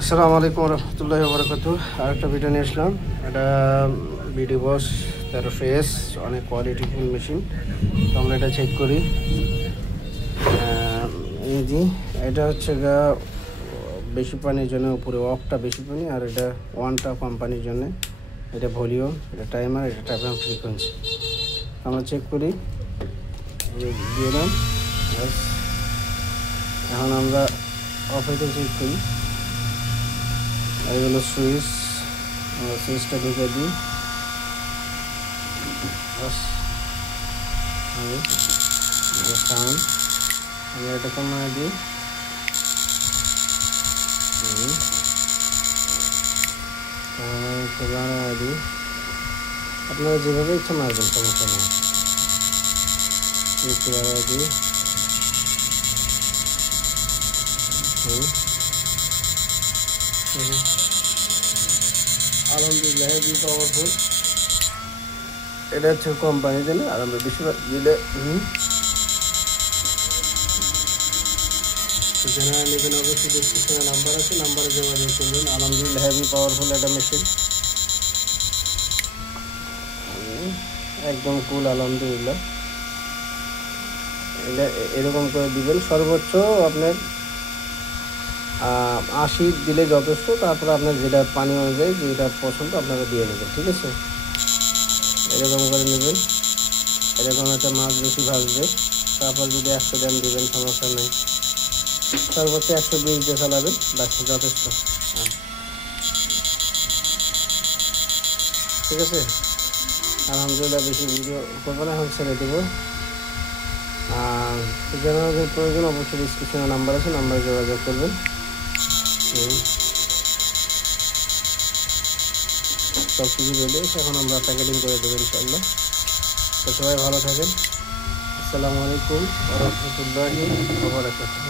আসসালামু আলাইকুম রহমতুল্লাহি ওয়া বারাকাতুহু। আরেকটা ভিডিও নিয়ে আসলাম। এটা বিডি বস 1300S, অনেক কোয়ালিটিফুল মেশিন। তো আমরা এটা চেক করি। এই যে এটা হচ্ছে বেশি পানির জন্য উপরে অফটা বেশি পানি, আর এটা ওয়ানটা কম পানির জন্য। এটা ভলিউম, এটা টাইমার, এটা টাইপ অ্যান্ড ফ্রিকোয়েন্সি। আমরা চেক করি, দিলাম। এখন আমরা অফ হইতে চেক করি। এগুলো সুইচ, সুইচটা ঢুকে দিই। সাউন্ড আমি এটা কমায় দিই। বাড়ায় দিই। আপনারা যেভাবে ইচ্ছা মারবেন, সমস্যা নেই। বাড়ায় দিই। আলহামদুলিল্লাহ হেভি পাওয়ারফুল। এটা হচ্ছে কোম্পানি দিলে, আর আমরা বেশিরভাগ দিলে যারা নেবেন অবশ্যই ডিসক্রিপশনে নাম্বার আছে, নাম্বারে যোগাযোগ করবেন। আলহামদুলিল্লাহ হেভি পাওয়ারফুল একটা মেশিন, একদম কুল। আলহামদুলিল্লাহ এটা এরকম করে দিবেন। সর্বোচ্চ আপনার 80 দিলে যথেষ্ট। তারপরে আপনার যেটা পানি অনুযায়ী যেটা পছন্দ আপনারা দিয়ে নেবেন, ঠিক আছে? এরকম করে নেবেন। এরকম একটা মাছ বেশি ভাজবে, তারপর যদি 100 গ্রাম দিবেন, সমস্যা নেই। সর্বোচ্চ 120 দিয়ে চালাবেন, বাস যথেষ্ট। ঠিক আছে, আলহামদুলিল্লাহ বেশি ভিডিও করবো না, এখন ছেড়ে দেবো। জানানোর প্রয়োজন অবশ্যই ডিসক্রিপশনে নাম্বার আছে, নাম্বারে যোগাযোগ করবেন। সব কিছু রেডি আছে, এখন আমরা প্যাকেটিং করে দেবো ইনশাআল্লাহ। তো সবাই ভালো থাকেন। আসসালামু আলাইকুম ওয়া রাহমাতুল্লাহি ওয়া বারাকাতুহু।